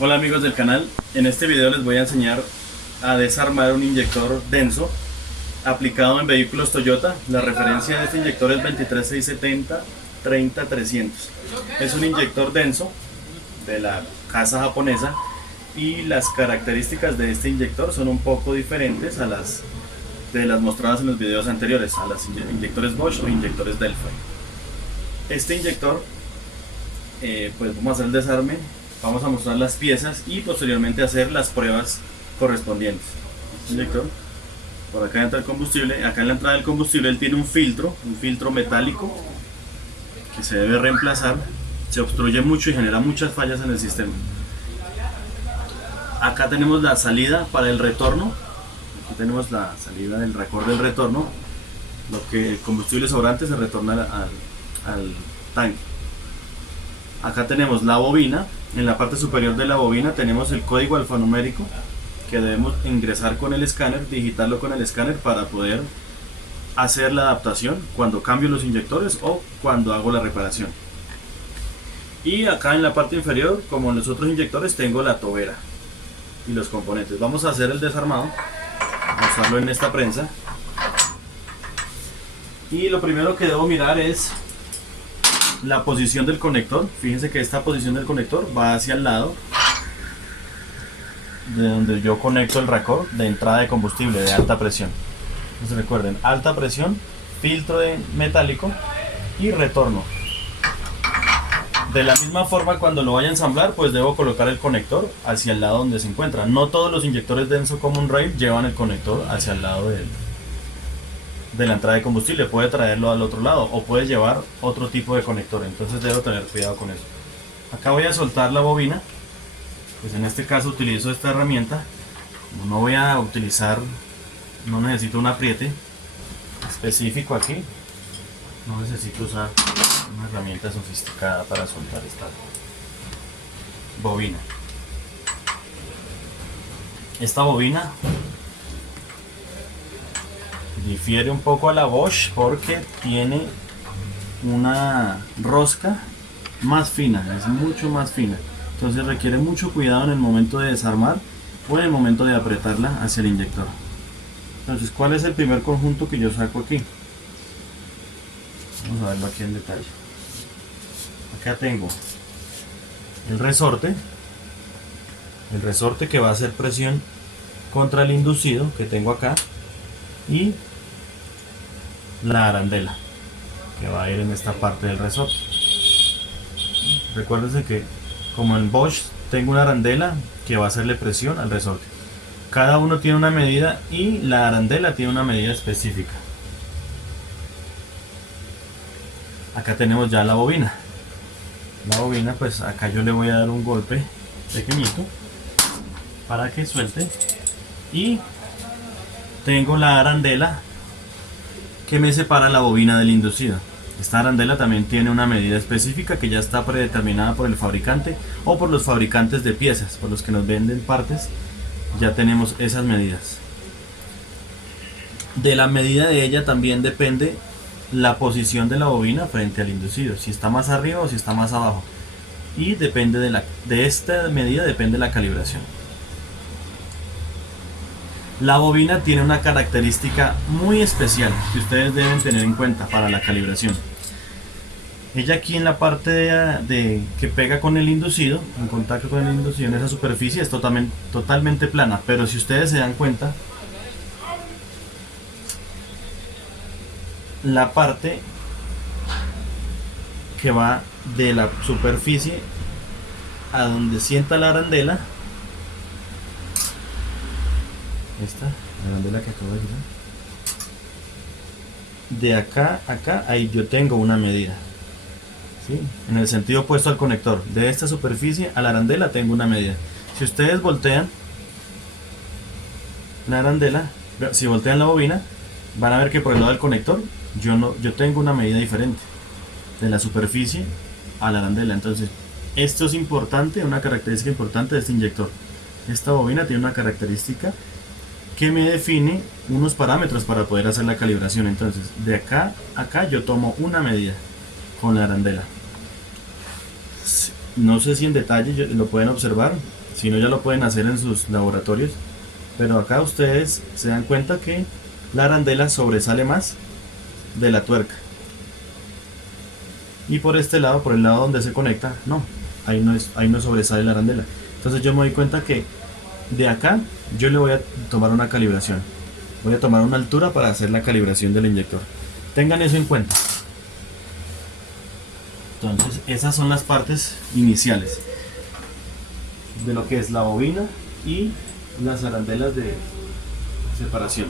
Hola amigos del canal, en este video les voy a enseñar a desarmar un inyector denso aplicado en vehículos Toyota. La referencia de este inyector es 23670-30300. Es un inyector denso de la casa japonesa y las características de este inyector son un poco diferentes a las de las mostradas en los videos anteriores, a las inyectores Bosch o inyectores Delphi. Este inyector, pues vamos a hacer el desarme. Vamos a mostrar las piezas y posteriormente hacer las pruebas correspondientes. Este inyector, por acá entra el combustible. Acá en la entrada del combustible él tiene un filtro metálico que se debe reemplazar. Se obstruye mucho y genera muchas fallas en el sistema. Acá tenemos la salida para el retorno. Aquí tenemos la salida del racor del retorno. Lo que el combustible sobrante se retorna al tanque. Acá tenemos la bobina. En la parte superior de la bobina tenemos el código alfanumérico que debemos ingresar con el escáner, digitarlo con el escáner para poder hacer la adaptación cuando cambio los inyectores o cuando hago la reparación. Y acá en la parte inferior, como en los otros inyectores, tengo la tobera y los componentes. Vamos a hacer el desarmado, usarlo en esta prensa. Y lo primero que debo mirar es la posición del conector. Fíjense que esta posición del conector va hacia el lado de donde yo conecto el racor de entrada de combustible de alta presión. Entonces recuerden, alta presión, filtro de metálico y retorno. De la misma forma, cuando lo vaya a ensamblar, pues debo colocar el conector hacia el lado donde se encuentra. No todos los inyectores Denso Common Rail llevan el conector hacia el lado de la entrada de combustible. Puede traerlo al otro lado o puede llevar otro tipo de conector, entonces debo tener cuidado con eso. Acá voy a soltar la bobina, pues en este caso utilizo esta herramienta. No voy a utilizar, no necesito un apriete específico aquí, no necesito usar una herramienta sofisticada para soltar esta bobina. Esta bobina difiere un poco a la Bosch porque tiene una rosca más fina, es mucho más fina, entonces requiere mucho cuidado en el momento de desarmar o en el momento de apretarla hacia el inyector. Entonces, ¿cuál es el primer conjunto que yo saco aquí? Vamos a verlo aquí en detalle. Acá tengo el resorte que va a hacer presión contra el inducido que tengo acá, y la arandela que va a ir en esta parte del resorte. Recuérdense que como en Bosch tengo una arandela que va a hacerle presión al resorte. Cada uno tiene una medida y la arandela tiene una medida específica. Acá tenemos ya la bobina. La bobina, pues acá yo le voy a dar un golpe pequeñito para que suelte, y tengo la arandela que me separa la bobina del inducido. Esta arandela también tiene una medida específica que ya está predeterminada por el fabricante o por los fabricantes de piezas, por los que nos venden partes. Ya tenemos esas medidas. De la medida de ella también depende la posición de la bobina frente al inducido, si está más arriba o si está más abajo, y depende de esta medida depende la calibración. La bobina tiene una característica muy especial que ustedes deben tener en cuenta para la calibración. Ella aquí en la parte que pega con el inducido, en contacto con el inducido, en esa superficie es totalmente plana, pero si ustedes se dan cuenta, la parte que va de la superficie a donde sienta la arandela, esta arandela que acabo de quitar, de acá a acá, ahí yo tengo una medida, ¿sí? En el sentido opuesto al conector, de esta superficie a la arandela tengo una medida. Si ustedes voltean la arandela, si voltean la bobina, van a ver que por el lado del conector yo tengo una medida diferente de la superficie a la arandela. Entonces esto es importante, una característica importante de este inyector. Esta bobina tiene una característica que me define unos parámetros para poder hacer la calibración. Entonces de acá a acá yo tomo una medida con la arandela. No sé si en detalle lo pueden observar, Si no, ya lo pueden hacer en sus laboratorios. Pero acá ustedes se dan cuenta que la arandela sobresale más de la tuerca. Y por este lado, por el lado donde se conecta, no, ahí no sobresale la arandela. Entonces yo me doy cuenta que de acá yo le voy a tomar una calibración. Voy a tomar una altura para hacer la calibración del inyector. Tengan eso en cuenta. Entonces esas son las partes iniciales de lo que es la bobina y las arandelas de separación.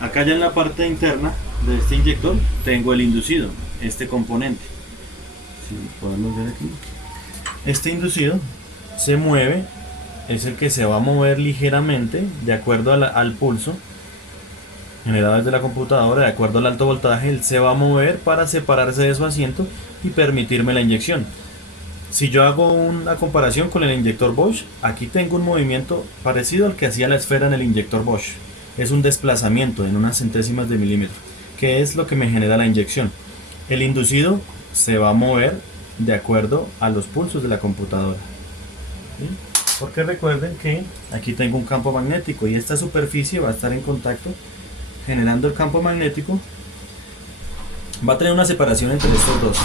Acá ya en la parte interna de este inyector tengo el inducido, este componente. Si podemos ver aquí, este inducido se mueve, es el que se va a mover ligeramente de acuerdo al pulso generado desde la computadora, de acuerdo al alto voltaje. Él se va a mover para separarse de su asiento y permitirme la inyección. Si yo hago una comparación con el inyector Bosch, aquí tengo un movimiento parecido al que hacía la esfera en el inyector Bosch. Es un desplazamiento en unas centésimas de milímetro, que es lo que me genera la inyección. El inducido se va a mover de acuerdo a los pulsos de la computadora. ¿Sí? Porque recuerden que aquí tengo un campo magnético y esta superficie va a estar en contacto generando el campo magnético. Va a tener una separación entre estos dos.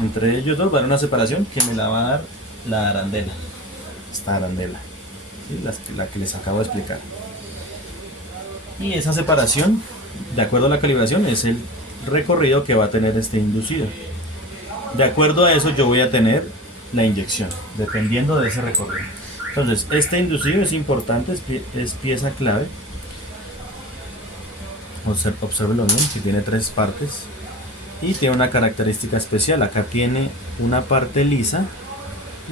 Entre ellos dos va a haber una separación que me la va a dar la arandela. Esta arandela, ¿sí? La que les acabo de explicar. Y esa separación, de acuerdo a la calibración, es el recorrido que va a tener este inducido. De acuerdo a eso yo voy a tener la inyección, dependiendo de ese recorrido. Entonces, este inducido es importante, es pieza clave. Obsérvenlo bien, que tiene 3 partes y tiene una característica especial. Acá tiene una parte lisa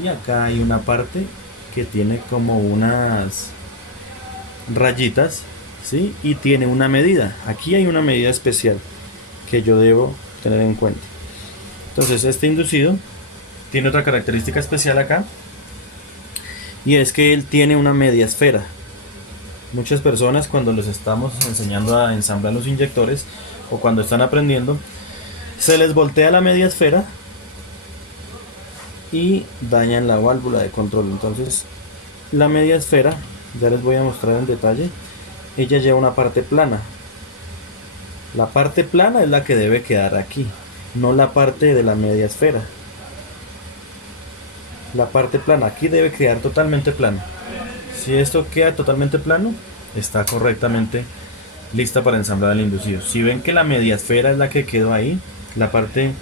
y acá hay una parte que tiene como unas rayitas, ¿sí? Y tiene una medida. Aquí hay una medida especial que yo debo tener en cuenta. Entonces este inducido tiene otra característica especial acá, y es que él tiene una media esfera. Muchas personas, cuando les estamos enseñando a ensamblar los inyectores o cuando están aprendiendo, se les voltea la media esfera y dañan la válvula de control. Entonces la media esfera, ya les voy a mostrar en detalle, ella lleva una parte plana. La parte plana es la que debe quedar aquí, no la parte de la media esfera. La parte plana aquí debe quedar totalmente plana. Si esto queda totalmente plano, está correctamente lista para ensamblar el inducido. Si ven que la media esfera es la que quedó ahí, la parte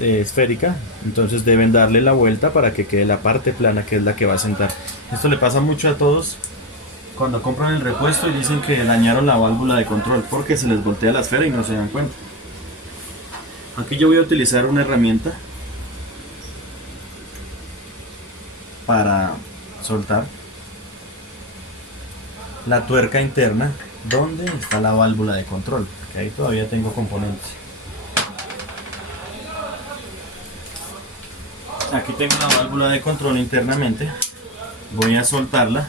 esférica, entonces deben darle la vuelta para que quede la parte plana, que es la que va a sentar. Esto le pasa mucho a todos cuando compran el repuesto y dicen que dañaron la válvula de control porque se les voltea la esfera y no se dan cuenta. Aquí yo voy a utilizar una herramienta para soltar la tuerca interna donde está la válvula de control, que ahí todavía tengo componentes. Aquí tengo la válvula de control internamente, voy a soltarla.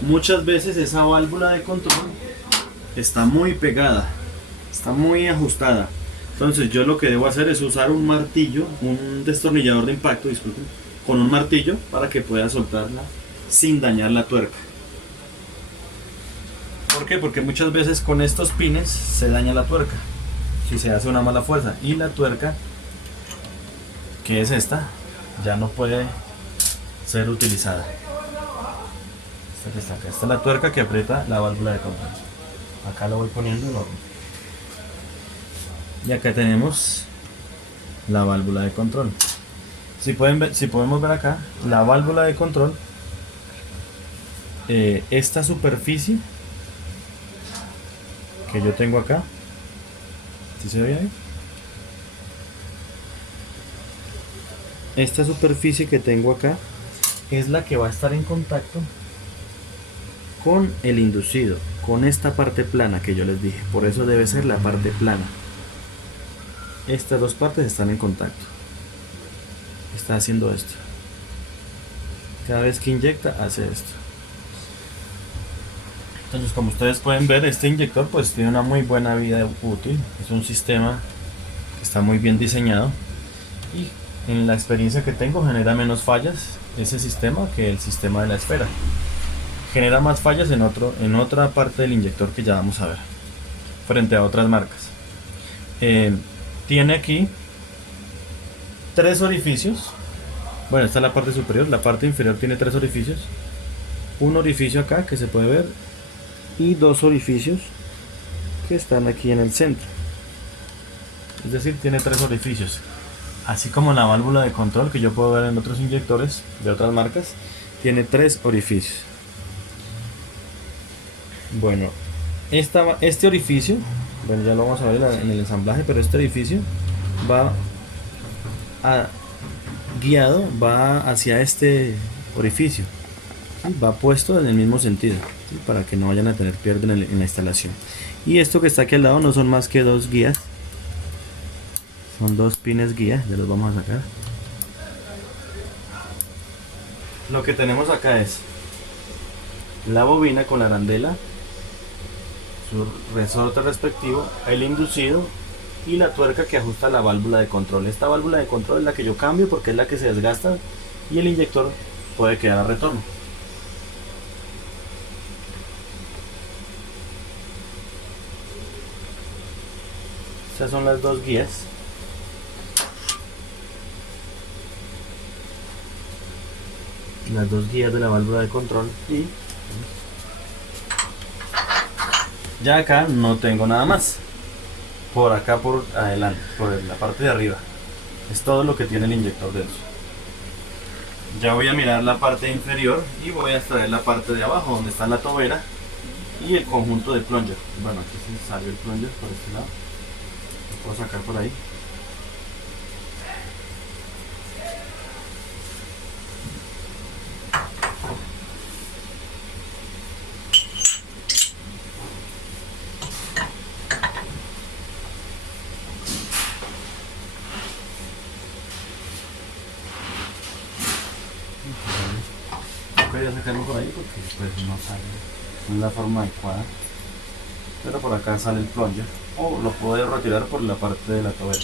Muchas veces esa válvula de control está muy pegada, está muy ajustada. Entonces yo lo que debo hacer es usar un martillo, un destornillador de impacto, disculpen, con un martillo para que pueda soltarla sin dañar la tuerca. ¿Por qué? Porque muchas veces con estos pines se daña la tuerca si se hace una mala fuerza, y la tuerca, que es esta, ya no puede ser utilizada. Esta que está acá, esta es la tuerca que aprieta la válvula de control. Acá lo voy poniendo en orden. Y acá tenemos la válvula de control. Si podemos ver acá, la válvula de control, esta superficie que yo tengo acá, ¿sí se ve ahí? Esta superficie que tengo acá es la que va a estar en contacto con el inducido, con esta parte plana que yo les dije. Por eso debe ser la parte plana. Estas dos partes están en contacto. Está haciendo esto. Cada vez que inyecta, hace esto. Entonces, como ustedes pueden ver, este inyector pues tiene una muy buena vida útil. Es un sistema que está muy bien diseñado y en la experiencia que tengo genera menos fallas ese sistema que el sistema de la esfera. Genera más fallas en otra parte del inyector que ya vamos a ver, frente a otras marcas. Tiene aquí tres orificios. Bueno, esta es la parte superior, la parte inferior tiene tres orificios. Un orificio acá que se puede ver y dos orificios que están aquí en el centro. Es decir, tiene tres orificios. Así como la válvula de control que yo puedo ver en otros inyectores de otras marcas, tiene tres orificios. Bueno, este orificio, bueno, ya lo vamos a ver en el ensamblaje, pero este orificio va guiado, va hacia este orificio, ¿sí? Va puesto en el mismo sentido, ¿sí? Para que no vayan a tener pierde en la instalación. Y esto que está aquí al lado no son más que dos guías, son dos pines guía, ya los vamos a sacar. Lo que tenemos acá es la bobina con la arandela, su resorte respectivo, el inducido y la tuerca que ajusta la válvula de control. Esta válvula de control es la que yo cambio porque es la que se desgasta y el inyector puede quedar a retorno. Estas son las dos guías. Las dos guías de la válvula de control. Y ya acá no tengo nada más. Por acá por adelante, por la parte de arriba, es todo lo que tiene el inyector denso. Ya voy a mirar la parte inferior y voy a extraer la parte de abajo donde está la tobera y el conjunto de plunger. Bueno, aquí se salió el plunger por este lado, lo puedo sacar por ahí. Voy a sacarlo por ahí porque pues no sale, no es la forma adecuada, pero por acá sale el plunger, o lo puedo retirar por la parte de la tobera.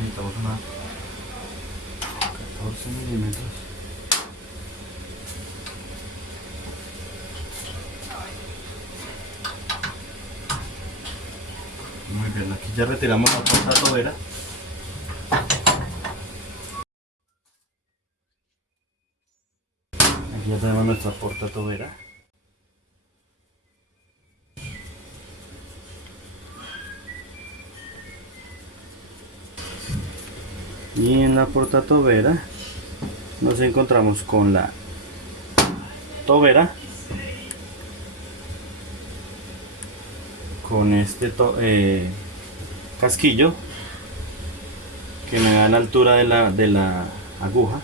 Necesitamos una 14 milímetros. Muy bien, aquí ya retiramos la puerta tobera. Aquí ya tenemos nuestra puerta tobera. Y en la puerta tobera nos encontramos con la tobera, con este casquillo que me da la altura de la aguja,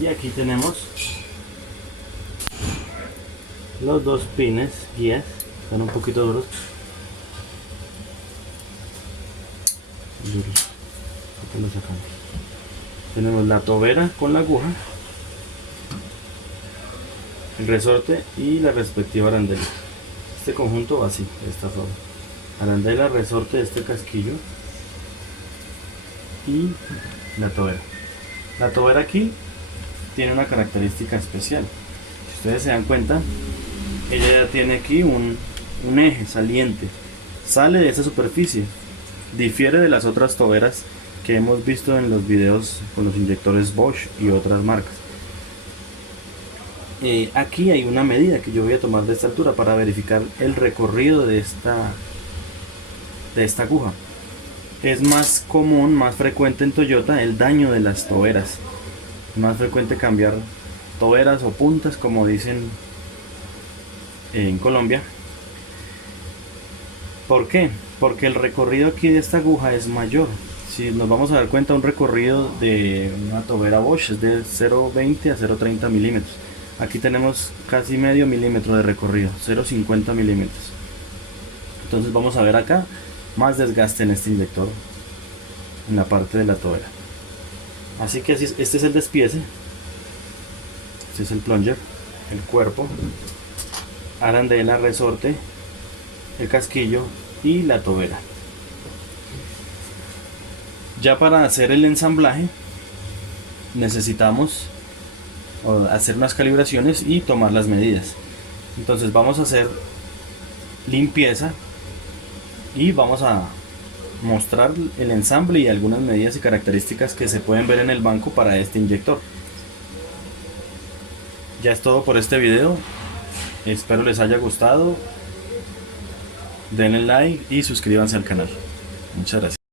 y aquí tenemos los dos pines guías, están un poquito duros, aquí lo sacamos. Tenemos la tobera con la aguja, el resorte y la respectiva arandela. Este conjunto va así, de esta forma: arandela, resorte de este casquillo y la tobera. La tobera aquí tiene una característica especial. Si ustedes se dan cuenta, ella ya tiene aquí un eje saliente, sale de esa superficie, difiere de las otras toberas que hemos visto en los videos con los inyectores Bosch y otras marcas. Aquí hay una medida que yo voy a tomar de esta altura para verificar el recorrido de esta aguja. Es más común, más frecuente en Toyota el daño de las toberas. Es más frecuente cambiar toberas o puntas, como dicen en Colombia. ¿Por qué? Porque el recorrido aquí de esta aguja es mayor. Si nos vamos a dar cuenta, un recorrido de una tobera Bosch es de 0,20 a 0,30 milímetros. Aquí tenemos casi medio milímetro de recorrido, 0,50 milímetros. Entonces vamos a ver acá más desgaste en este inyector, en la parte de la tobera. Así que este es el despiece, este es el plunger. el cuerpo, arandela, resorte, el casquillo y la tobera. Ya para hacer el ensamblaje necesitamos hacer unas calibraciones y tomar las medidas. Entonces vamos a hacer limpieza y vamos a mostrar el ensamble y algunas medidas y características que se pueden ver en el banco para este inyector. Ya es todo por este video, espero les haya gustado, denle like y suscríbanse al canal. Muchas gracias.